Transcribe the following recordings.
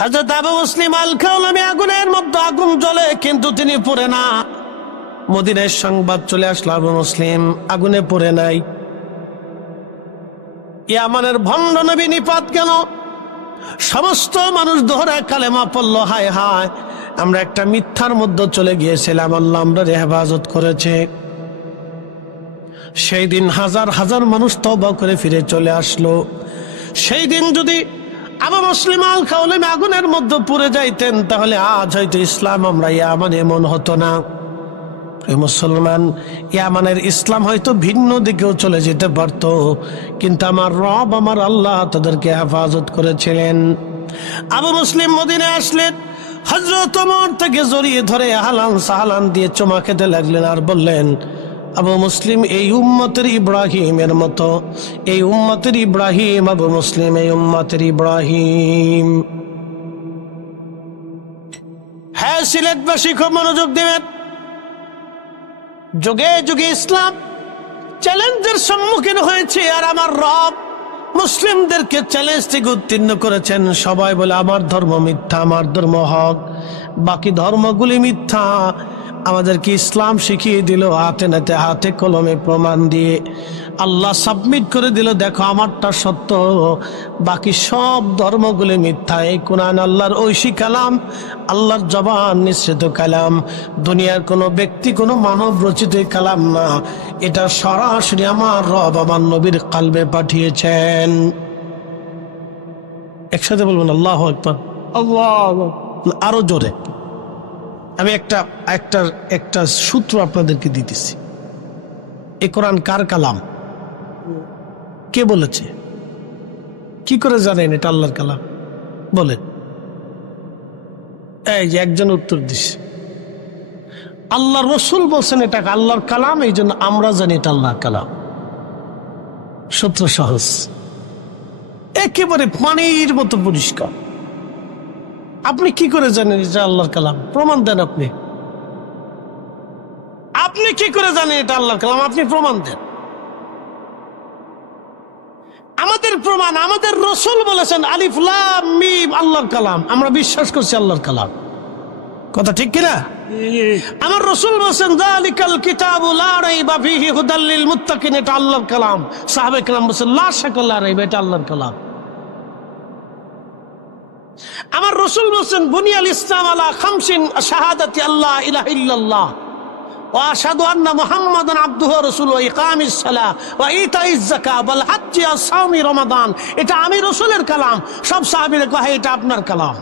হযরত আবু মুসলিম আল খাওলামি আগুনের মধ্যে আগুন জ্বলে কিন্তু তিনি পুড়ে না। মদিনায় সংবাদ চলে আসলো আবু মুসলিম আগুনে পুড়ে নাই। ইয়ামানের ভণ্ড নবী নিপাত কেন? সমস্ত মানুষ দোহরায় কালেমা পড়ল, হায় হায় আমরা একটা মিথ্যার মধ্যে চলে গিয়েছিলাম, আল্লাহ আমরা হেফাজত করেছে। সেই দিন হাজার হাজার মানুষ তওবা করে ফিরে চলে আসলো। সেই দিন যদি আবু মুসলিম আল খাওলামি আগুনের মধ্যে পুড়ে যাইতেন তাহলে আজ হয়তো ইসলাম আমরা ইয়ামানে এমন হতো না। মুসলমান, ইয়ামানের ইসলাম হয়তো ভিন্ন দিকেও চলে যেতে পারত, কিন্তু আমার রব আমার আল্লাহ তাদেরকে হেফাজত করেছিলেন। আবু মুসলিম মদিনায় আসলেন, হযরত ওমর থেকে জড়িয়ে ধরে হালান সাহালান দিয়ে চুমা খেতে লাগলেন আর বললেন, আবু মুসলিম এই উম্মতের ইব্রাহিমের মতো, এই উম্মতের ইব্রাহিম, আবু মুসলিম এই উম্মতের ইব্রাহিম। হ্যাঁ, সিলেটবাসী খুব মনোযোগ দেবেন। যুগে যুগে ইসলাম চ্যালেঞ্জের সম্মুখীন হয়েছে, আর আমার রব মুসলিমদেরকে চ্যালেঞ্জ থেকে উত্তীর্ণ করেছেন। সবাই বলে আমার ধর্ম মিথ্যা, আমার ধর্ম হক, বাকি ধর্মগুলি মিথ্যা। আমাদেরকে ইসলাম শিখিয়ে দিল হাতে নাতে হাতে কলমে প্রমাণ দিয়ে। আল্লাহ সাবমিট করে দিল, দেখো আমারটা সত্য, বাকি সব ধর্মগুলি মিথ্যা। এই কোরআন আল্লাহর ঐশী কালাম, আল্লাহর জবান নিঃসৃত কালাম, দুনিয়ার কোনো ব্যক্তি কোনো মানব রচিত কালাম না, এটা সরাসরি আমার রব আমার নবীর কালবে পাঠিয়েছেন। একসাথে বলবেন আল্লাহু আকবার। আল্লাহ, আরো জোরে। আমি একটা সূত্র আপনাদেরকে দিতেছি। এই কোরআন কার কালাম? কে বলেছে? কি করে জানেন এটা আল্লাহর কালাম? বলেন। এই যে একজন উত্তর দিছে, আল্লাহ রসুল বলছেন এটা আল্লাহর কালাম, এই জন্য আমরা জানি এটা আল্লাহর কালাম। সূত্র সহজ, একেবারে পানির মতো পরিষ্কার। আপনি কি করে জানেন এটা আল্লাহর কালাম? প্রমাণ দেন। আপনি কি করে জানেন এটা আল্লাহর কালাম? আপনি প্রমাণ দেন। আমাদের প্রমাণ, আমাদের রাসূল বলেছেন আলিফ লাম মিম আল্লাহর কালাম, আমরা বিশ্বাস করছি আল্লাহর কালাম। কথা ঠিক কিনা? আমার রাসূল বলেছেন যালিকাল কিতাবু লা রাইবা ফীহি হুদাল লিল মুত্তাকিন, এটা আল্লাহর কালাম। সাহাবায়ে কেরাম বলেছেন লা শাক্কা লা রাইবা, এটা আল্লাহর কালাম। আমার রাসূল বলেছেন বুনিয়াল ইসলাম আলা খামসিন শাহাদাতি আল্লাহ ইলাহা ইল্লাল্লাহ ওয়া আশহাদু আন্না মুহাম্মাদান আবদুহু ওয়া রাসূলুহু ওয়া ইকামিস সালাহ ওয়া ইতাইজ যাকাত ওয়াল হজ্জ ওয়া সাওমি রমাদান, এটা আমি রাসূলের কালাম। সব সাহাবীরা কয় এটা আপনার কালাম।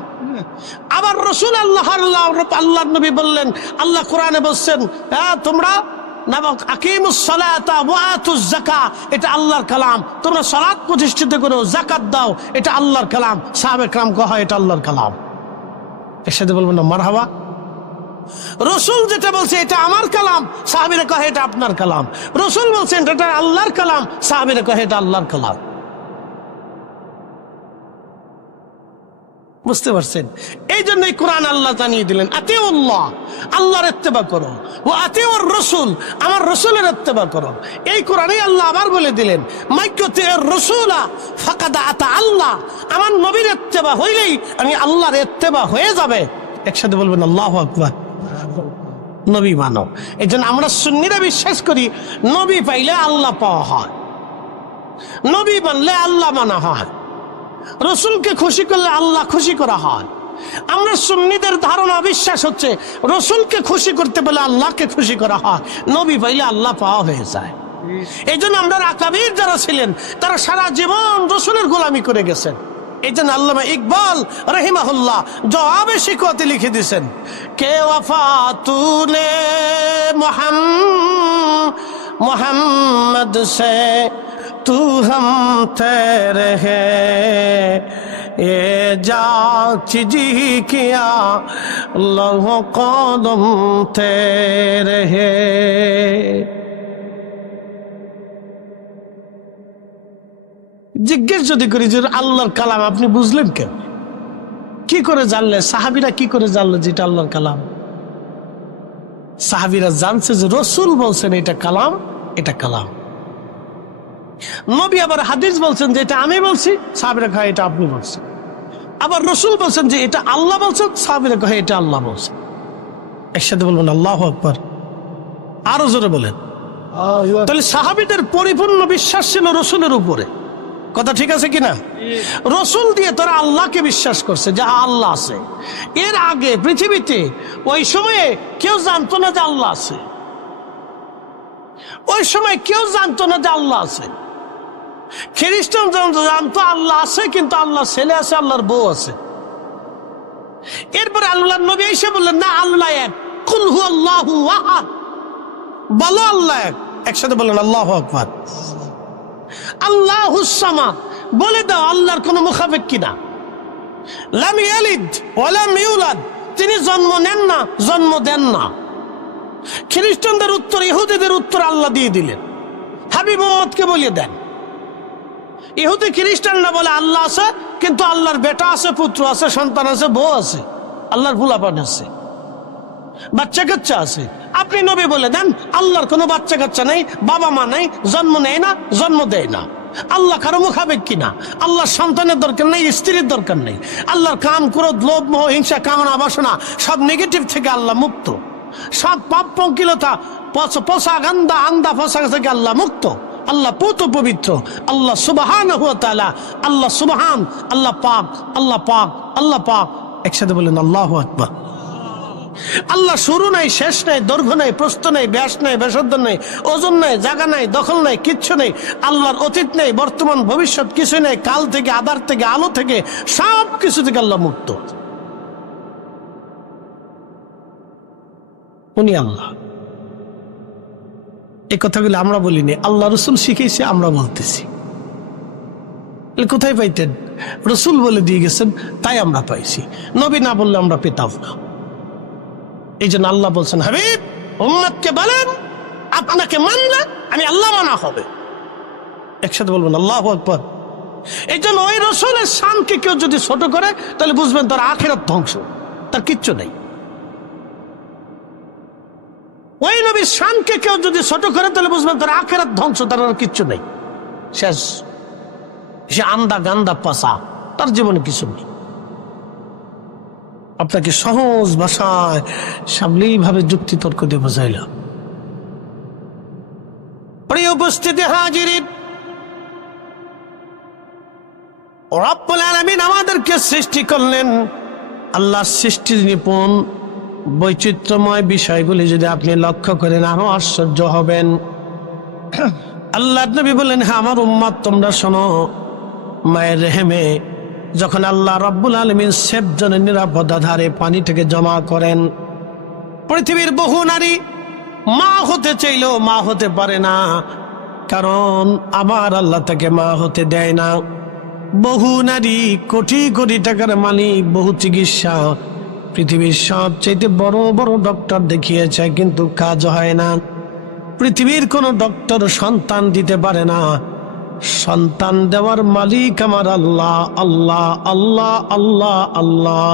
আবার রাসূল আল্লাহর নবী বললেন, আল্লাহ কোরআনে বলছেন তোমরা আকিমুস সালাতা ওয়া আতুজ যাকাত, এটা আল্লাহর কালাম। তোমরা সালাত প্রতিষ্ঠিত করো, যাকাত দাও, এটা আল্লাহর কালাম। সাহাবায়ে কেরাম কয় এটা আল্লাহর কালাম। এর সাথে বলবেন না মারহাবা। রাসূল যেটা বলছে এটা আমার কালাম, সাহাবীরা কয় এটা আপনার কালাম। রাসূল বলছেন এটা আল্লাহর কালাম, সাহাবীরা কয় এটা আল্লাহর কালাম। বুঝতে পারছেন? এই জন্যই কোরআন আল্লাহ জানিয়ে দিলেন আতিউল্লাহ, আল্লাহর ইত্তেবা করো, ওয়া আতিউর রাসূল, আমার রাসূলের ইত্তেবা করো। এই কোরআনেই আল্লাহ আবার বলে দিলেন মাইয়াতির রাসূলা ফাকাদ আতা আল্লাহ, আমার নবীর ইত্তেবা হইলেই আমি আল্লাহর ইত্তেবা হয়ে যাবে। একসাথে বলবেন আল্লাহু আকবার। নবী মানো। এই জন্য আমরা সুন্নিরা বিশ্বাস করি নবী পাইলে আল্লাহ পাওয়া হয়, নবী মানলে আল্লাহ মানা হয়, রসুলকে খুশি করলে আল্লাহ খুশি করা হয়। আমরা সুন্নিদের ধারণা বিশ্বাস হচ্ছে রসুলকে খুশি করতে বলে আল্লাহকে খুশি করা হয়, নবী পাইলে আল্লাহ পাওয়া হয়ে যায়। এই জন্য আমরা আকাবির যারা ছিলেন তারা সারা জীবন রসুলের গোলামি করে গেছেন। এই জন্য আল্লামা ইকবাল রহিমাহুল্লাহ জবাবে শিকওয়াতে লিখে দিয়েছেন, কে ওয়াফা তুনে মোহাম্মদ সে तू हम तेरे है ये जाच जी किया लहो कदम तेरे है। জিজ্ঞেস যদি করি যে আল্লাহর কালাম আপনি বুঝলেন কেন, কি করে জানলেন? সাহাবীরা কি করে জানলেন যেটা আল্লাহর কালাম? সাহাবীরা জানছে যে রাসূল বলছেন এটা কালাম, এটা কালাম। নবী আবার হাদিস বলছেন যে এটা আমি বলছি, সাহাবীরা কয় এটা আপনি বলছেন। আবার রসুল বলছেন যে এটা আল্লাহ বলছেন, সাহাবীরা কহে এটা আল্লাহ বলছেন। একসাথে বলবেন আল্লাহু আকবার, আরো জোরে বলেন। তাহলে সাহাবীদের পরিপূর্ণ বিশ্বাস ছিল রসুলের উপরে। কথা ঠিক আছে কিনা? রসুল দিয়ে তারা আল্লাহকে বিশ্বাস করছে যে আল্লাহ আছে। এর আগে পৃথিবীতে ওই সময়ে কেউ জানতো না যে আল্লাহ আছে। ওই সময় কেউ জানতো না যে আল্লাহ আছে। খ্রিস্টান জানতো আল্লাহ আছে, কিন্তু আল্লাহ ছেলে আছে, আল্লাহর বউ আছে। এরপরে আল্লাহর নবী এসে বললেন না, আল্লাহ এক, কুল হু আল্লাহু আহাদ, বলো আল্লাহ এক। একসাথে বলেন আল্লাহু আকবার। আল্লাহুস সামাদ, বলে দাও আল্লাহর কোনো মুখাপেক্ষ কিনা। লাম ইয়ালিদ ওয়া লাম ইউলাদ, তিনি জন্ম নেন না, জন্ম দেন না। খ্রিস্টানদের উত্তর, ইহুদিদের উত্তর আল্লাহ দিয়ে দিলেন। হাবিব মুহাম্মদকে বলিয়ে দেন। ইহুদি খ্রিস্টানরা বলে আল্লাহ আছে, কিন্তু আল্লাহর বেটা আছে, পুত্র আছে, সন্তান আছে, বউ আছে, আল্লাহর ফুলাপান আছে, বাচ্চা কাচ্চা আছে। আপনি নবী বলে দেন আল্লাহর কোনো বাচ্চা কাচ্চা নেই, বাবা মা নেই, জন্ম নেয় না, জন্ম দেয় না। আল্লাহ কারো মুখাপেক্ষ কিনা। আল্লাহর সন্তানের দরকার নেই, স্ত্রীর দরকার নেই। আল্লাহর কাম, ক্রোধ, লোভ, মোহ, হিংসা, কামনা, বাসনা সব নেগেটিভ থেকে আল্লাহ মুক্ত। সব পাপ, পঙ্কিলতা, পোষা গান্দা, আন্দা পোশাক থেকে আল্লাহ মুক্ত। আল্লাহ পুত পবিত্র, আল্লাহ সুবহানাহু ওয়া তাআলা, আল্লাহ সুবহান, আল্লাহ পাক, আল্লাহ পাক, আল্লাহ পাক। একসাথে বলেন আল্লাহু আকবার। আল্লাহ শুরু নাই, শেষ নাই, দৈর্ঘ্য নাই, প্রস্থ নাই, ব্যাস নাই, ব্যাসার্ধ নাই, ওজন নাই, জায়গা নাই, দখল নাই, কিচ্ছু নেই। আল্লাহর অতীত নেই, বর্তমান, ভবিষ্যৎ কিছু নেই। কাল থেকে, আধার থেকে, আলো থেকে, সব কিছু থেকে আল্লাহ মুক্ত। উনি আল্লাহ। এই কথাগুলো আমরা বলিনি, আল্লাহ রসুল শিখেছে, আমরা বলতেছি। কোথায় পাইতেন? রসুল বলে দিয়ে গেছেন, তাই আমরা পাইছি। নবী না বললে আমরা পেতাম না। এই জন্য আল্লাহ বলছেন, হাবিব উম্মতকে বলেন আপনাকে মানলে আমি আল্লাহ মানা হবে। একসাথে বলবেন আল্লাহু আকবার। এই জন্য ওই রসুলের শানকে কেউ যদি ছোট করে, তাহলে বুঝবেন তার আখিরাত ধ্বংস, তার কিচ্ছু নেই। ওই নবীর শানকে কেউ যদি ছোট করে, তাহলে বুঝবেন তার আখিরাত ধ্বংস, তার আর কিচ্ছু নেই, শেষ। সে আন্দা গান্দা পাসা, তার জীবনে কিছু নেই। আপনাকে সহজ ভাষায় সাবলীল ভাবে যুক্তি তর্ক দিয়ে বোঝাইলাম। প্রিয় উপস্থিতি হাজিরিন, রব্বুল আলামিন আমাদেরকে সৃষ্টি করলেন। আল্লাহ সৃষ্টির নিপুণ বৈচিত্র্যময় বিষয়গুলি যদি আপনি লক্ষ্য করেন, আরো আশ্চর্য হবেন। আল্লাহ নবী বললেন, হ্যাঁ আমার উম্মত তোমরা শোনো, মায়ের রেহেমে যখন আল্লাহ রব্বুল আলামিন 7 জনের নিরাপদাধারে পানিটাকে জমা করেন, পৃথিবীর বহু নারী মা হতে চাইলেও মা হতে পারে না, কারণ আমার আল্লাহ তাকে মা হতে দেয় না। বহু নারী কোটি কোটি টাকার মালিক, বহু চিকিৎসা, পৃথিবীর সবচেয়ে বড় বড় ডক্টর দেখিয়েছে, কিন্তু কাজ হয় না। পৃথিবীর কোন ডক্টর সন্তান দিতে পারে না। সন্তান দেওয়ার মালিক আমার আল্লাহ, আল্লাহ, আল্লাহ, আল্লাহ, আল্লাহ।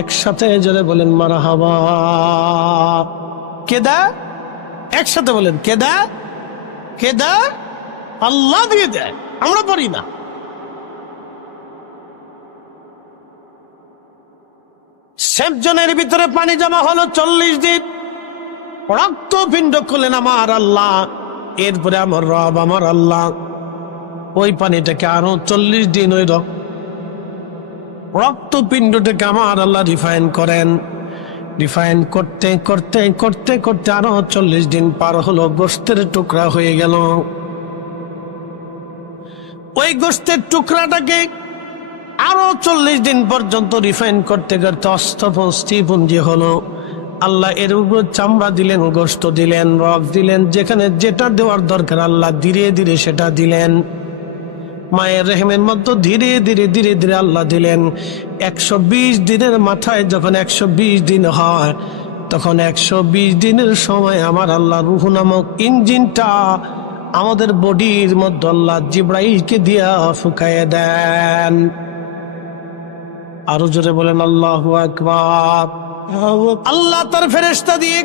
একসাথে জোরে বলেন মারহাবা। কে দেয়? একসাথে বলেন কে দেয়? কে দেয়? আল্লাহ দিয়ে দেয়, আমরা পারি না। সেবজনের ভিতরে পানি জমা হলো 40 দিন, রক্তপিণ্ড খুলেন আমার আল্লাহ। এরপরে আমার রব আমার আল্লাহ ওই পানিটাকে আরো 40 দিন ওই রক্তপিণ্ডটাকে আমার আল্লাহ রিফাইন করেন। রিফাইন করতে করতে করতে করতে আরো 40 দিন পার হলো, গোস্তের টুকরা হয়ে গেল। ওই গোস্তের টুকরাটাকে আরো 40 দিন পর্যন্ত রিফাইন করতে করতে অস্থিপুঞ্জি হলো। আল্লাহ এর উপর চামড়া দিলেন, গোস্ত দিলেন, রক দিলেন, যেখানে যেটা দেওয়ার দরকার আল্লাহ ধীরে ধীরে সেটা দিলেন। মায়ের রেহেমের মধ্যে ধীরে ধীরে ধীরে ধীরে আল্লাহ দিলেন। 120 দিনের মাথায় যখন 120 দিন হয়, তখন 120 দিনের সময় আমার আল্লাহ রূহ নামক ইঞ্জিনটা আমাদের বডির মধ্যে আল্লাহ জিব্রাইলকে দিয়া ফুকাইয়ে দেন। আরো জোরে বলেন আল্লাহু আকবার। আল্লাহ তার ফেরেশতা দিয়ে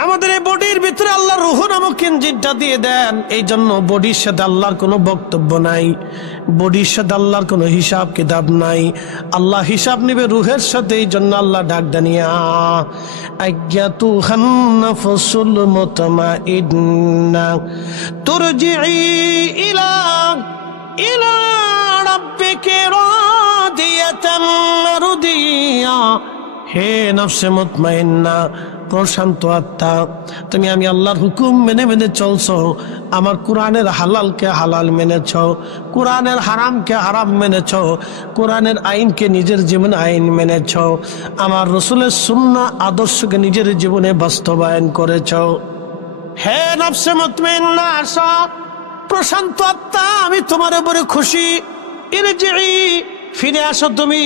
আমাদের এই বডির ভিতরে আল্লাহ রূহ নামক ইঞ্জিনটা দিয়ে দেন। এই জন্য বডির সাথে আল্লাহর কোনো বক্তব্য নাই, বডির সাথে আল্লাহর কোনো হিসাব কিতাব নাই। আল্লাহ হিসাব নিবে রুহের সাথে। এই জন্য আল্লাহ ডাক দানিয়া আজ্ঞাতুহান নাফসুল মুতমাইন্না তুরজিই ইলা ইলা রাব্বিকা রাদিয়াতান মারদিয়া। হে নফসে মুতমাইন্না, প্রশান্ত আত্মা, তুমি আমি আল্লাহর হুকুম মেনে মেনে চলছো। আমার কোরআনের হালালকে হালাল মেনেছ, কোরআনের হারামকে হারাম মেনেছ, কোরআনের আইনকে নিজের জীবনে আইন মেনেছ, আমার রসুলের সুন্নাহ আদর্শকে নিজের জীবনে বাস্তবায়ন করেছ। হে নফসে মুতমাইন্না, আসো, প্রশান্ত আত্মা, আমি তোমার উপরে খুশি। ইরজিই, ফিরে আসো তুমি।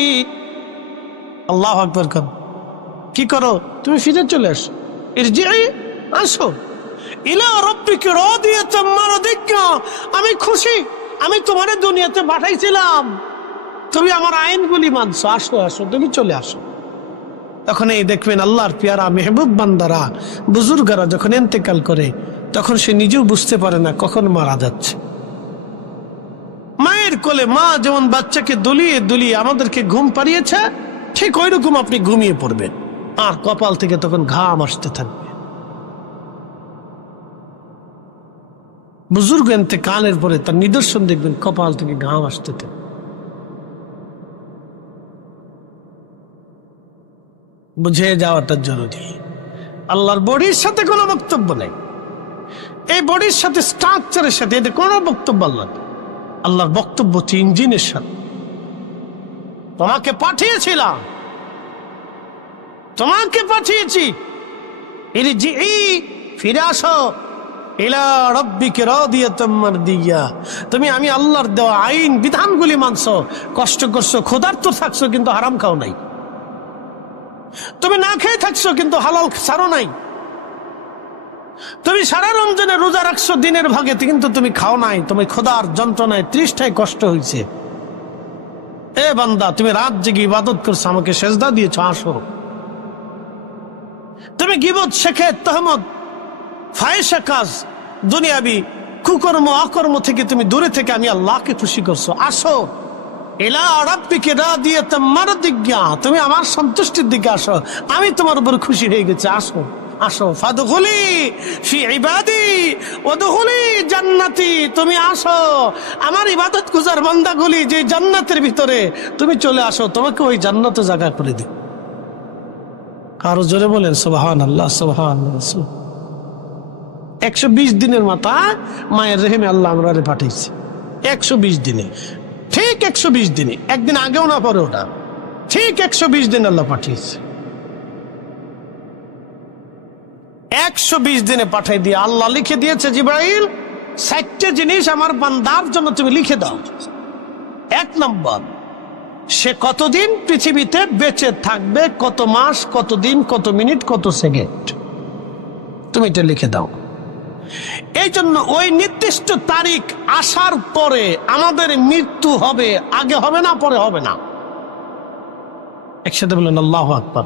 আল্লাহু আকবার। কি করো? তুমি ফিরে চলে আসো। ইরজিই, আসো। ইলা রাব্বিকা রাদিয়াতাম মারদিয়া, আমি খুশি, আমি তোমারে দুনিয়াতে পাঠাইছিলাম, তুমি আমার আইনগুলি মানছো, আসো আসো, তুমি চলে আসো। তখন এই দেখবেন আল্লাহর পেয়ারা মেহবুব বান্দারা, বুজুর্গরা যখন ইন্তেকাল করে, তখন সে নিজেও বুঝতে পারে না কখন মারা যাচ্ছে। মায়ের কোলে মা যেমন বাচ্চাকে দুলিয়ে দুলিয়ে আমাদেরকে ঘুম পাড়িয়েছে, ঠিক ওই রকম আপনি ঘুমিয়ে পড়বেন, আর কপাল থেকে তখন ঘাম আসতে থাকবে। বুজুর্গ ইন্তেকালের পরে তার নিদর্শন দেখবেন, কপাল থেকে ঘাম আসতে থাকবে। বুঝে যাওয়াটা জরুরি। আল্লাহর বডির সাথে কোনো বক্তব্য নেই, এই বডির সাথে স্ট্রাকচারের সাথে এতে কোনো বক্তব্য আল্লাহ। আল্লাহর বক্তব্য হচ্ছে ইঞ্জিনের সাথে। তোমাকে পাঠিয়েছিলাম, তোমাকে পাঠিয়েছি, ইরজিই, ফিরে আসো, ইলা রাব্বিকা রাদিয়াতাম মারদিয়া। তুমি আমি আল্লাহর দেওয়া আইন বিধানগুলি মানছো, কষ্ট করছো, ক্ষুধার্ত থাকছো কিন্তু হারাম খাও নাই, তুমি না খেয়ে থাকছো কিন্তু হালাল ছাড়ো নাই, তুমি সারা রমজানে রোজা রাখছো দিনের ভাগে কিন্তু তুমি খাও নাই, তুমি ক্ষুধার যন্ত্রণায় তৃষ্ণায় কষ্ট হয়েছে। এ বান্দা, তুমি রাত জেগে ইবাদত করছো, আমাকে সেজদা দিয়েছো, আসো। তুমি গীবত, শেখায়েত, তহমত, ফাহিশা কাজ, দুনিয়াবি কুকর্ম অকর্ম থেকে তুমি দূরে থেকে আমি আল্লাহকে খুশি করছো, আসো। ইলা রাব্বিকা রাদিয়াতাম মারদিয়া, তুমি আমার সন্তুষ্টির দিকে আসো, আমি তোমার উপর খুশি হয়ে গেছি, আসো আসো। ফাদখুলি ফি ইবাদি ওয়াদখুলি জান্নাতি, তুমি আসো আমার ইবাদত গুজার বান্দাগুলি যে জান্নাতের ভিতরে, তুমি চলে আসো, তোমাকে ওই জান্নাতে জায়গা করে দিই। আরো জোরে বলেন সুবহানাল্লাহ, সুবহানাল্লাহ। 120 দিনের মাথা মায়ের রেহেমে আল্লাহ আমরা পাঠিয়েছি। 120 দিনে, ঠিক 120 দিনে, একদিন আগেও না পরেও না, ঠিক 120 দিন আল্লাহ পাঠিয়েছে। 120 দিনে পাঠিয়ে দিয়ে আল্লাহ লিখে দিয়েছে, জিবরাইল 60টা জিনিস আমার বান্দার জন্য তুমি লিখে দাও। 1 নম্বর, সে কতদিন পৃথিবীতে বেঁচে থাকবে, কত মাস, কত দিন, কত মিনিট, কত সেকেন্ড, তুমি এটা লিখে দাও। এই জন্য ওই নির্দিষ্ট তারিখ আসার পরে আমাদের মৃত্যু হবে, আগে হবে না, পরে হবে না। একসাথে বলেন আল্লাহু আকবার।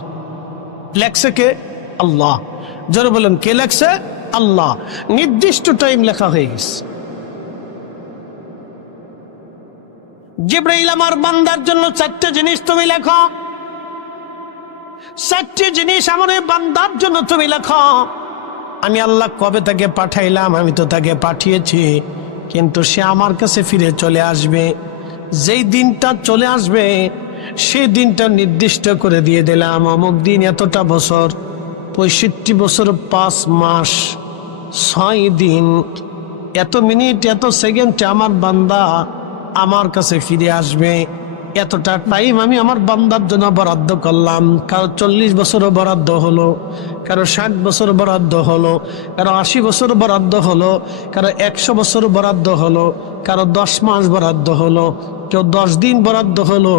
লেখছে কে? আল্লাহ। জোরে বলেন, কে লেখছে? আল্লাহ। নির্দিষ্ট টাইম লেখা হয়ে গেছে। জিবরাইল, আমার বান্দার জন্য 4টে জিনিস তুমি লেখো, 4টে জিনিস আমার এই বান্দার জন্য তুমি লেখো। আমি আল্লাহ কবে তাকে পাঠাইলাম? আমি তো তাকে পাঠিয়েছি, কিন্তু সে আমার কাছে ফিরে চলে আসবে। যেই দিনটা চলে আসবে সেই দিনটা নির্দিষ্ট করে দিয়ে দিলাম, অমুক দিন এতটা বছর, 65 বছর 5 মাস 6 দিন, এত মিনিট, এত সেকেন্ডে আমার বান্দা আমার কাছে ফিরে আসবে। এতটা টাইম আমি আমার বান্দার জন্য বরাদ্দ করলাম। কারো 40 বছরও বরাদ্দ হলো, কারো 60 বছর বরাদ্দ হলো, কারো 80 বছর বরাদ্দ হলো, কারো 100 বছর বরাদ্দ হলো, কারো 10 মাস বরাদ্দ হলো, কেউ 10 দিন বরাদ্দ হলো,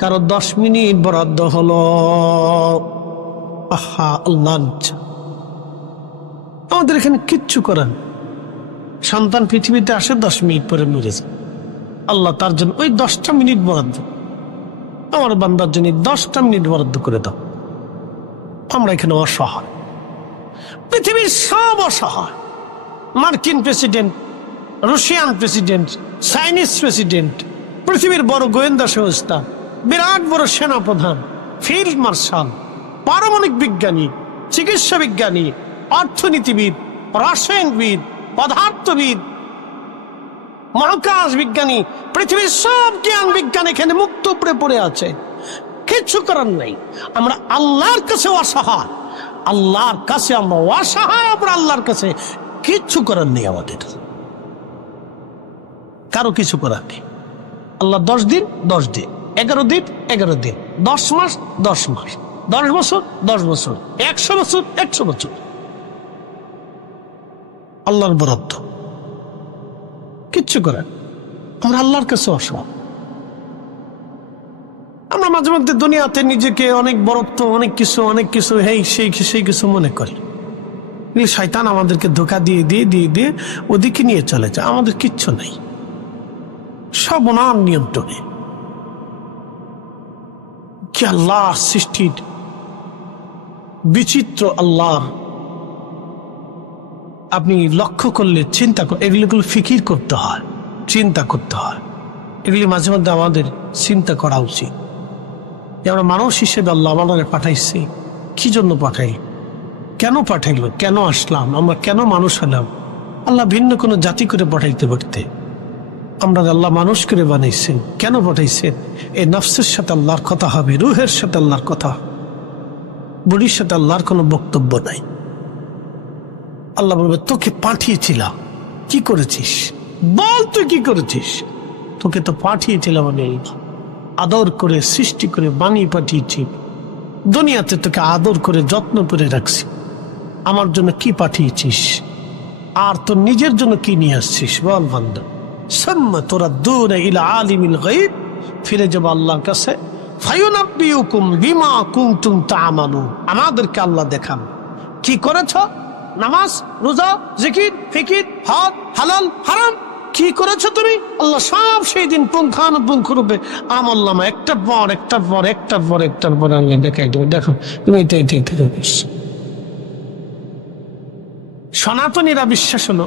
কারো 10 মিনিট বরাদ্দ হলো। আহা, আল্লাহ আমাদের এখানে কিচ্ছু করেন। সন্তান পৃথিবীতে আসে 10 মিনিট পরে মরে যায়, আল্লাহ তার জন্য ওই 10টা মিনিট বরাদ্দ, আমার বান্দার জন্য 10টা মিনিট বরাদ্দ করে দাও। আমরা এখানে অসহায়, পৃথিবীর সব অসহায়, মার্কিন president, Russian president, Chinese president, পৃথিবীর বড় গোয়েন্দা সংস্থা, বিরাট বড় সেনাপ্রধান, ফিল্ড মার্শাল, পারমাণবিক বিজ্ঞানী, চিকিৎসা বিজ্ঞানী, অর্থনীতিবিদ, রসায়নবিদ, পদার্থবিদ, মহাকাশ বিজ্ঞানী, পৃথিবীর সব জ্ঞান বিজ্ঞান এখানে মুক্ত উপরে পড়ে আছে, কিচ্ছু করার নাই। আমরা আল্লাহর কাছে অসহায়, আল্লাহর কাছে আমরা অসহায়, আমরা আল্লাহর কাছে কিচ্ছু করার নেই, আমাদের কারো কিছু করার নেই। আল্লাহ 10 দিন 10 দিন, 11 দিন 11 দিন, 10 মাস 10 মাস, 10 বছর 10 বছর, 100 বছর 100 বছর, আল্লাহর বরাদ্দ, কিচ্ছু করার। আমরা আল্লাহর কাছে অসহায়। আমরা মাঝে মধ্যে দুনিয়াতে নিজেকে অনেক বড়ত্ব, অনেক কিছু সেই কিছু মনে করি। শয়তান আমাদেরকে ধোঁকা দিয়ে দিয়ে দিয়ে দিয়ে ওদিকে নিয়ে চলে যায়। আমাদের কিচ্ছু নাই, সব ওনার নিয়ন্ত্রণে। কি আল্লাহ সৃষ্টির বিচিত্র! আল্লাহ আপনি লক্ষ্য করলে চিন্তা কর, এগুলো ফিকির করতে হয়, চিন্তা করতে হয়। এগুলি মাঝে মধ্যে আমাদের চিন্তা করা উচিত। আমরা মানুষ হিসেবে আল্লাহ আমাদের পাঠাইছি, কি জন্য পাঠাই, কেন পাঠাইলো, কেন আসলাম, আমরা কেন মানুষ হলাম? আল্লাহ ভিন্ন কোনো জাতি করে পাঠাইতে পারতে, আমরা আল্লাহ মানুষ করে বানাইছেন। কেন পাঠাইছেন? এই নফসের সাথে আল্লাহর কথা হবে, রুহের সাথে আল্লাহর কথা, বুড়ির সাথে আল্লাহর কোনো বক্তব্য নাই। আল্লাহ বলবে, তোকে পাঠিয়েছিলাম, কি করেছিস বল, তুই কি করেছিস? তোকে তো পাঠিয়েছিলাম আমি, আদর করে সৃষ্টি করে বানিয়ে পাঠিয়েছি, দুনিয়াতে তোকে আদর করে যত্ন করে রাখছি। আমার জন্য কি পাঠিয়েছিস? আর তোর নিজের জন্য কি নিয়ে আসছিস বল বান্দা? সাম্মা তুরাদ্দুনা ইলা আলিমিল গায়ব, ফিরে যাব আল্লাহর কাছে। ফায়ুনাব্বিউকুম বিমা কুনতুম তা'মালুন, আমাদেরকে আল্লাহ দেখান কি করেছ, নামাজ, রোজা, জিকির, ফিকির, হজ, হালাল, হারাম, কি করেছো তুমি? আল্লাহ সব সেই দিন পুঙ্খানুপুঙ্খ রূপে আমলনামা একটার পর একটার পর একটার পর একটার পর আল্লাহ দেখাই দেবে, দেখো তুমি এটা এটা এটা করছো। সনাতনীরা বিশ্বাস হলো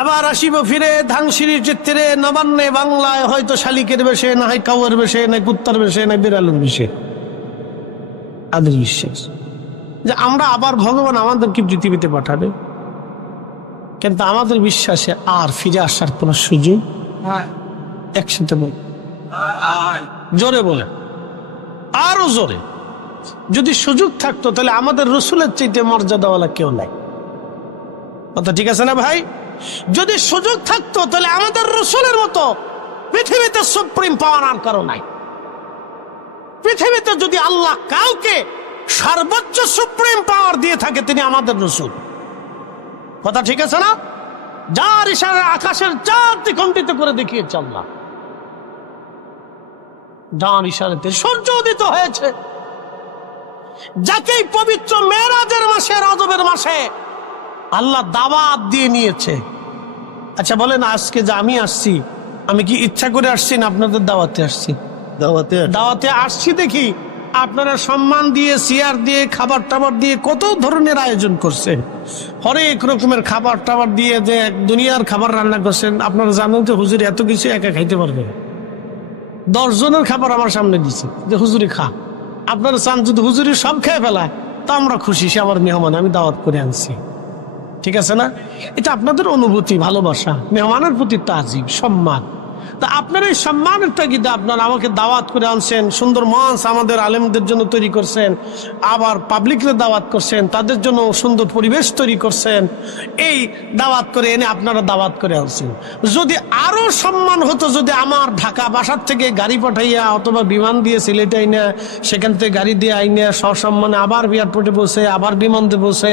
আবার আসিব ফিরে ধানসিঁড়ির চিত্রে নবান্নে বাংলায়, হয়তো শালিকের বেশে, না হয় কাউয়ের বেশে, না কুত্তার বেশে, না বিড়ালের বেশে। তাদের বিশ্বাস যে আমরা আবার ভগবান আমাদেরকে পৃথিবীতে পাঠাবে, কিন্তু আমাদের বিশ্বাসে আর ফিরে আসার কোন সুযোগ। একসাথে বল, জোরে বলে, আরো জোরে। যদি সুযোগ থাকতো তাহলে আমাদের রসুলের চাইতে মর্যাদাওয়ালা কেউ নাই। কথা ঠিক আছে না ভাই? যদি সুযোগ থাকতো তাহলে আমাদের রসুলের মতো পৃথিবীতে সুপ্রিম পাওয়ার আর কারো নাই। পৃথিবীতে যদি আল্লাহ কাউকে সর্বোচ্চ সুপ্রিম পাওয়ার দিয়ে থাকে, তিনি আমাদের রসুল। কথা ঠিক আছে না? যার ইশারায় আকাশের চারটি খণ্ডিত করে দেখিয়েছে আল্লাহ, যার ইশারাতে সূর্য উদিত হয়েছে, যাকেই পবিত্র মেরাজের মাসে, রজবের মাসে আল্লাহ দাওয়াত দিয়ে নিয়েছে। আচ্ছা বলেন, আজকে যে আমি আসছি, আমি কি ইচ্ছা করে আসছি না আপনাদের দাওয়াতে আসছি? দাওয়াতে আসছি দেখি আপনারা সম্মান দিয়ে, চেয়ার দিয়ে, খাবার টাবার দিয়ে কত ধরনের আয়োজন করছেন, হরেক রকমের খাবার টাবার দিয়ে যে দুনিয়ার খাবার রান্না করছেন। আপনারা জানেন যে হুজুর এত কিছু একা খাইতে পারবে না। 10 জনের খাবার আমার সামনে দিচ্ছে যে হুজুরি খা। আপনারা চান যদি হুজুরি সব খেয়ে ফেলায়, তা আমরা খুশি, সে আমার মেহমান, আমি দাওয়াত করে আনছি। ঠিক আছে না? এটা আপনাদের অনুভূতি, ভালোবাসা, মেহমানের প্রতি তাজিম, সম্মান। তা আপনার এই সম্মানের তাগিদে আপনারা আমাকে দাওয়াত করে আনছেন, সুন্দর মঞ্চ আমাদের আলেমদের জন্য তৈরি করছেন, আবার পাবলিকের দাওয়াত করছেন, তাদের জন্য সুন্দর পরিবেশ তৈরি করছেন। এই দাওয়াত করে এনে আপনারা দাওয়াত করে আনছেন। যদি আরো সম্মান হতো, যদি আমার ঢাকা বাসার থেকে গাড়ি পাঠাইয়া অথবা বিমান দিয়ে সিলেটে আইনা, সেখান থেকে গাড়ি দিয়ে আইনা সসম্মানে আবার এয়ারপোর্টে পৌঁছে, আবার বিমানতে পৌঁছে,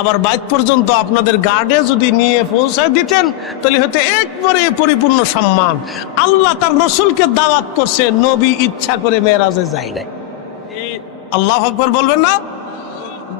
আবার বাইক পর্যন্ত আপনাদের গার্ডে যদি নিয়ে পৌঁছায় দিতেন, তাহলে হয়তো একবারে পরিপূর্ণ সম্মান। আল্লাহ তার রসুলকে দাওয়াত করছে, নবী ইচ্ছা করে মেরাজে যায় নাই। আল্লাহু আকবার বলবেন না?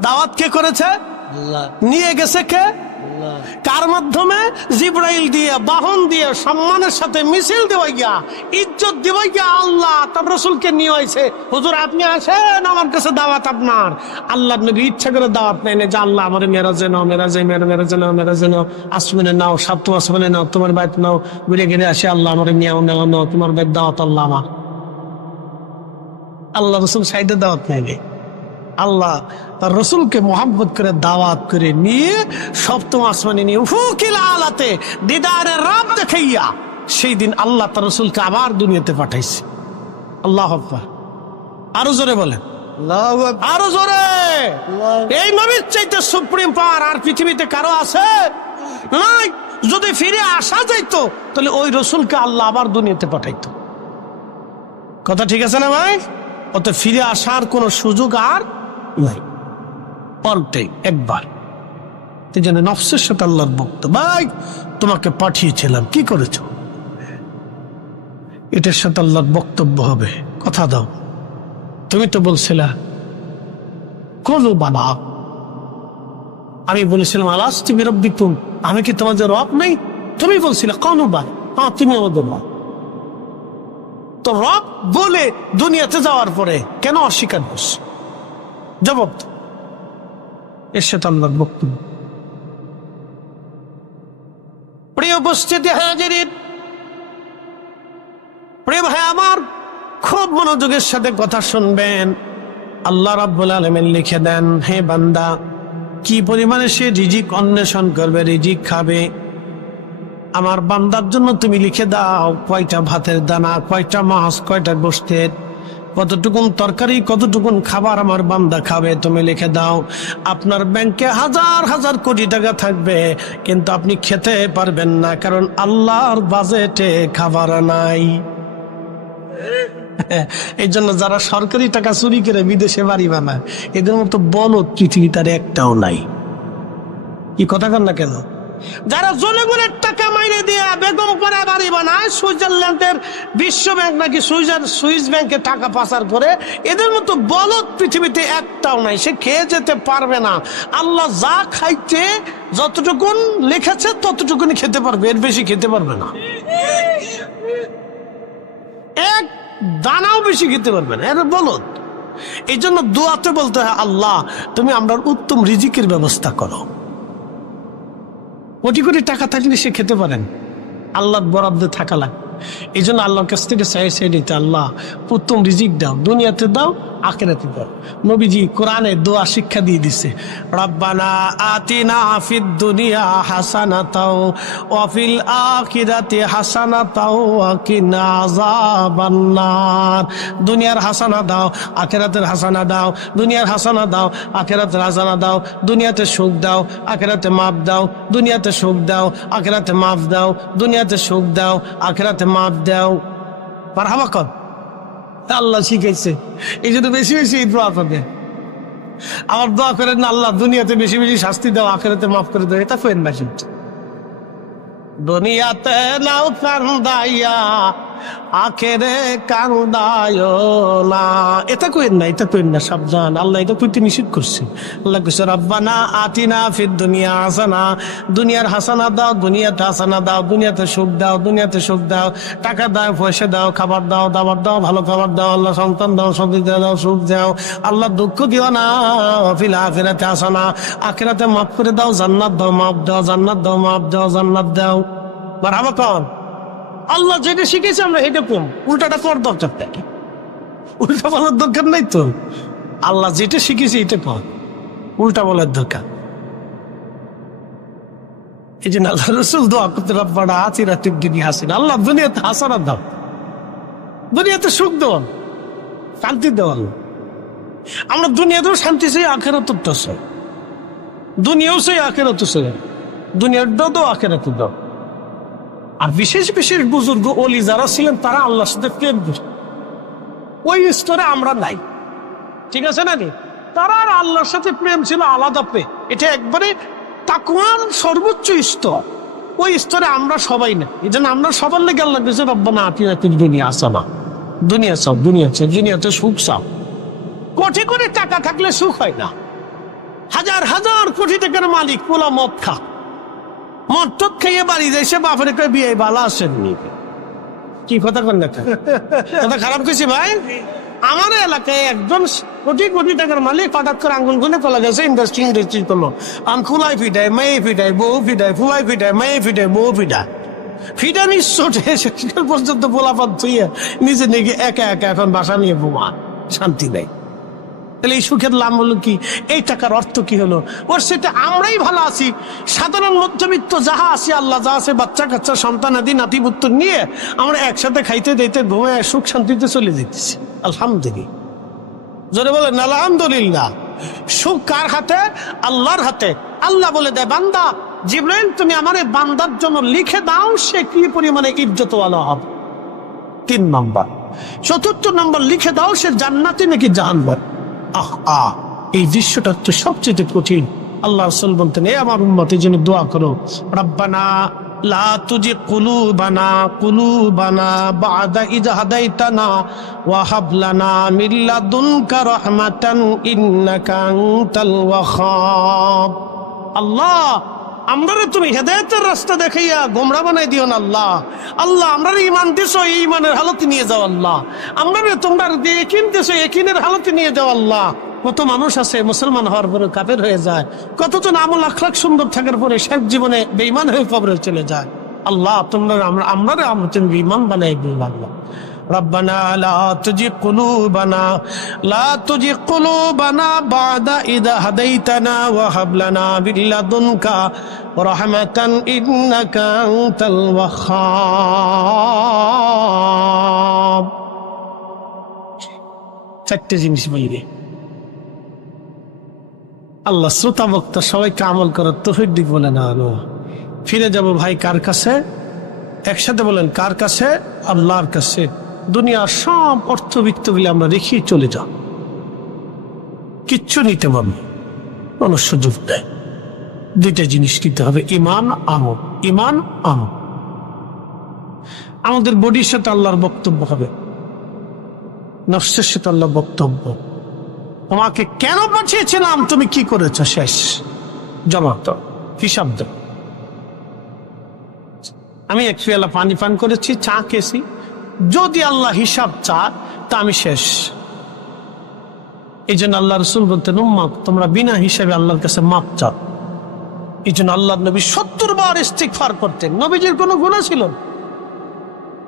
দাওয়াত কে করেছে? আল্লাহ। নিয়ে গেছে কে? আল্লাহ। কার মাধ্যমে? জিবরাইল দিয়ে, বাহন দিয়ে, সম্মানের সাথে মিছিল দেওয়া গিয়া, ইজ্জত দেওয়া গিয়া আল্লাহ তার রসুলকে নিয়ে হয়েছে। হুজুর আপনি আসেন, আমার কাছে দাওয়াত আপনার। আল্লাহ নবী ইচ্ছা করে দাওয়াত নেয় না যে আল্লাহ আমার মেরাজে নাও, মেরাজে নাও, আসমানে নাও, সাত আসমানে নাও, তোমার বাইত নাও, ঘুরে ঘিরে আসে আল্লাহ আমার নাও, তোমার বাইত দাওয়াত আল্লাহ আমার। আল্লাহ রসুল সাইডে দাওয়াত নেয়নি। আল্লাহ তার রসুলকে মোহাম্মত করে দাওয়াত করে নিয়ে সপ্তম আসমানে নিয়ে উফুকিল আলাতে দিদারে রব দেখাইয়া সেই দিন আল্লাহ তার রসুলকে আবার দুনিয়াতে পাঠাইছে। আল্লাহু আকবার। আরো জোরে বলেন, আরো জোরে। এই নবীর চাইতে সুপ্রিম পাওয়ার আর পৃথিবীতে কারো আছে? নাই। যদি ফিরে আসা যাইতো তাহলে ওই রসুলকে আল্লাহ আবার দুনিয়াতে পাঠাইতো। কথা ঠিক আছে না ভাই? অত ফিরে আসার কোন সুযোগ আর নাই, পাল্টাই একবার। এই জন্য নফসের সাথে আল্লাহর বক্তব্য, ভাই তোমাকে পাঠিয়েছিলাম কি করেছো, এটার সাথে আল্লাহর বক্তব্য হবে। কথা দাও, তুমি তো বলছিলা কলু বাবা, আমি বলেছিলাম আলাস তুমি রব্বিকুম, আমি কি তোমাদের রব নাই? তুমি বলছিলে কলু বা, হ্যাঁ তুমি আমাদের রব। তো রব বলে দুনিয়াতে যাওয়ার পরে কেন অস্বীকার করছো? জবাব এর সাথে আল্লাহর বক্তব্য। প্রিয় উপস্থিতি হাজিরিন, প্রিয় ভাই আমার, খুব মনোযোগের সাথে কথা শুনবেন। আল্লাহ রাব্বুল আলামিন লিখে দেন, হে বান্দা, কি পরিমাণে সে রিজিক অন্বেষণ করবে, রিজিক খাবে। আমার বান্দার জন্য তুমি লিখে দাও কয়টা ভাতের দানা, কয়টা মাছ, কয়টা গোশতের, কতটুকুন তরকারি, কতটুকুন খাবার আমার বান্দা খাবে তুমি লিখে দাও। আপনার ব্যাংকে হাজার হাজার কোটি টাকা থাকবে, কিন্তু আপনি খেতে পারবেন না, কারণ আল্লাহর বাজেটে খাবার নাই। এই জন্য যারা সরকারি টাকা চুরি করে বিদেশে বাড়ি বানায়, এদের মতো বলদ পৃথিবীতে আর একটাও নাই। কি কথা কন না কেন? যারা জনগণের টাকা মাইনে দিয়ে বেগম করে বাড়ি বানায়, সুইজারল্যান্ডের বিশ্ব ব্যাংক নাকি সুইস ব্যাংকে টাকা পাচার করে, এদের মতো বলদ পৃথিবীতে একটাও নাই। সে খেয়ে যেতে পারবে না। আল্লাহ যা খাইতে যতটুকুন লিখেছে ততটুকুনি খেতে পারবে, এর বেশি খেতে পারবে না। এক দানাও বেশি খেতে পারবে না, এর বলদ। এই জন্য দোয়াতে বলতে হয়, আল্লাহ তুমি আমরা উত্তম রিজিকের ব্যবস্থা করো। কোটি কোটি টাকা থাকলে সে খেতে পারেন, আল্লাহর বরাদ্দ থাকা লাগে। এই জন্য আল্লাহর কাছ থেকে চাই নিতে, আল্লাহ উত্তম রিজিক দাও, দুনিয়াতে দাও, আখিরাতে দাও। নবীজি কোরআনে দোয়া শিক্ষা দিয়ে দিছে, রব্বানা আতিনা ফিদ দুনিয়া হাসানাতাও ওয়া ফিল আখিরাতি হাসানাতাও ওয়া কিনা আযাবান্নার। দুনিয়ার হাসানা দাও, আখিরাতের হাসানা দাও, দুনিয়ার হাসানা দাও, আখিরাতের হাসানা দাও, দুনিয়াতে সুখ দাও, আখিরাতে মাফ দাও, দুনিয়াতে সুখ দাও, আখিরাতে মাফ দাও, দুনিয়াতে সুখ দাও, আখিরাতে মাফ দাও। মারহাবা কর। আল্লাহ শিখাইছে, এই জন্য বেশি বেশি দোয়া করবে। আমার দোয়া করেন না, আল্লাহ দুনিয়াতে বেশি বেশি শাস্তি দাও, আখিরাতে মাফ করে দাও, এটা করেন না। দুনিয়াতে নাও কান্দাইয়া, আখেরে কান্দায় না, এটা কইেন না, এটা কইেন না, সাবধান। আল্লাহ এটা কইতে নিষেধ করছে। আল্লাহ কইছে রব্বানা আতিনা ফিদ দুনিয়া হাসানা, দুনিয়ার হাসানা দাও, দুনিয়াতে হাসানা দাও, দুনিয়াতে সুখ দাও, দুনিয়াতে সুখ দাও, টাকা দাও, পয়সা দাও, খাবার দাও, দাবার দাও, ভালো খাবার দাও, আল্লাহ সন্তান দাও, সন্তান দাও, সুখ দাও, আল্লাহ দুঃখ দিও না। ফিল আখিরাতে হাসানা, আখিরাতে মাফ করে দাও, জান্নাত দাও, মাফ দাও, জান্নাত দাও, মাফ দাও, জান্নাত দাও। মারহাবা কর। আল্লাহ যেটা শিখেছে আমরা এটা কম, উল্টাটা কর দরকার থাকে, উল্টা বলার দরকার নাই তো। আল্লাহ যেটা শিখেছে এটা কর, উল্টা বলার দরকার। এই জন্য আল্লাহ রসুল দোয়া করতে, রব্বানা আতিনা ফিদ দুনিয়া হাসানা, আল্লাহ দুনিয়াতে হাসানা দাও, দুনিয়াতে সুখ দাও, শান্তি দাও। আল্লাহ আমরা দুনিয়াতেও শান্তি চাই, আখিরাতেও তো চাই, দুনিয়াও চাই, আখিরাতেও চাই, দুনিয়ার দাও, আখিরাতেও দাও। আর বিশেষ বিশেষ বুজুর্গ ওলি যারা ছিলেন, তারা আল্লাহর সাথে প্রেম করত, ওই স্তরে আমরা নাই। ঠিক আছে নাকি? তারা আর আল্লাহর সাথে প্রেম ছিল আলাদা প্রেম, এটা একবারে তাকওয়ার সর্বোচ্চ স্তর। ওই স্তরে আমরা সবাই না। এই জন্য আমরা সবার লেগে আল্লাহ কাছে রব্বানা আতিনা ফিদ দুনিয়া হাসানা, দুনিয়া চাও, দুনিয়া চাও, দুনিয়াতে সুখ চাও। কোটি কোটি টাকা থাকলে সুখ হয় না। হাজার হাজার কোটি টাকার মালিক পোলা মদ খা, মদ খাইয়ে বাড়ি যাইছে, বাপরে কয় বিয়ে ভালো আসেননি। কি কথা কন না, কথা খারাপ কইছি ভাই? আমার এলাকায় একজন কোটি কোটি টাকার মালিক হঠাৎ করে আঙ্গুল গুনে চলে গেছে ইন্ডাস্ট্রি করলো। আম ফুলাই ফিটায়, মেয়ে ফিটায়, বউ ফিটায়, ফুলাই ফিটায়, মেয়ে ফিটায়, বউ ফিটায়, ফিটানি চোটে পর্যন্ত পোলাপাত ধুইয়া নিজে নাকি একা একা এখন বাসা নিয়ে বোমা, শান্তি নেই। তাহলে এই সুখের লাভ হলো কি? এই টাকার অর্থ কি হলো? ওর সেটা আমরাই ভালো আছি, সাধারণ মধ্যবিত্ত যাহা আছি, আল্লাহ যা আছে, বাচ্চা কাচ্চা সন্তান আদি নাতিপুত্র নিয়ে আমরা একসাথে খাইতে দিতে ঘুমায় সুখ শান্তিতে চলে যেতেছি। আলহামদুলিল্লাহ, জোরে বলেন আলহামদুলিল্লাহ। সুখ কার হাতে? আল্লাহর হাতে। আল্লাহ বলে দেয়, বান্দা জিবরাইল তুমি আমার এই বান্দার জন্য লিখে দাও সে কি পরিমাণে ইজ্জতওয়ালা হবে। 3 নম্বর। 4র্থ নম্বর, লিখে দাও সে জান্নাতি নাকি জাহান্নামী। এই দৃশ্যটা তো সবচেয়ে কঠিন। আল্লাহ রাসূল বলতেন, এ আমার উম্মতের জন্য দোয়া করো, রব্বানা লা তুজিগ কুলুবানা বা'দা ইয হাদাইতানা ওয়া হাব লানা মিন লাদুনকা রাহমাতান ইন্নাকা আনতাল ওয়াহ্হাব। আল্লাহ, আমরা তুমি হেদায়েতের রাস্তা দেখাইয়া গোমরা বানাই দিও না আল্লাহ। আল্লাহ, আমরা ঈমান দিছো, এই ঈমানের হালতে নিয়ে যাও আল্লাহ। আমরা তোমরা ইয়াকিন দিছো, ইয়াকিনের হালতে নিয়ে যাও আল্লাহ। কত মানুষ আছে মুসলমান হওয়ার পরে কাফের হয়ে যায়, কতজন আমল আখলাক সুন্দর থাকার পরে শেষ জীবনে বেঈমান হয়ে কবরে চলে যায়। আল্লাহ, তোমরা আমরা তুমি ঈমান বানাই দিও আল্লাহ। ربنا لا تزغ قلوبنا بعد إذ هديتنا وهب لنا من لدنك رحمة إنك أنت الوهاب। 4টে জিনিস বলি। আল্লাহ শ্রোতা বক্তা সবাইকে আমল করার তৌফিক দিক বলে না। ফিরে যাব ভাই কার কাছে? একসাথে বলেন, কার কাছে? আল্লাহর কাছে। দুনিয়ার সব অর্থবিত্তগুলি আমরা রেখে চলে যাব, কিচ্ছু নিতে পারবো কোন সুযোগ নেই। 2টা জিনিস কিনতে হবে, ইমান আমল। ইমান আমল। আমাদের বডির সাথে আল্লাহর বক্তব্য হবে, নফসের সাথে আল্লাহর বক্তব্য। তোমাকে কেন পাঠিয়েছিলাম, তুমি কি করেছ, শেষ জমা তো হিসাব দাও। আমি 1 পেয়ালা পানি পান করেছি, চা খেয়েছি, যদি আল্লাহ হিসাব চান তা আমি শেষ। এই জন্য আল্লাহ রাসূল বলতেন, উম্মত তোমরা বিনা হিসাবে আল্লাহর কাছে মাপ চাও। এই জন্য আল্লাহ নবী 70 বার ইস্তিগফার করতেন। নবীজির কোনো গুনাহ ছিল না,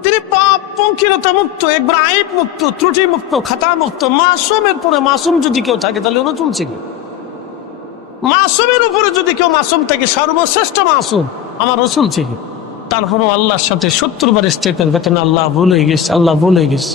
তিনি পাপ পঙ্কিলতা মুক্ত, একবার আইব মুক্ত, ত্রুটি মুক্ত, খাতা মুক্ত। মাসুমের পরে মাসুম যদি কেউ থাকে তাহলে ওরা চলছে কি? মাসুমের উপরে যদি কেউ মাসুম থাকে, সর্বশ্রেষ্ঠ মাসুম আমার রাসূল ছিল। তারপরও আল্লাহর সাথে 70 বার ইস্তিগফার করতেন, আল্লাহ ভুল হয়ে গেছে, আল্লাহ ভুল হয়ে গেছে।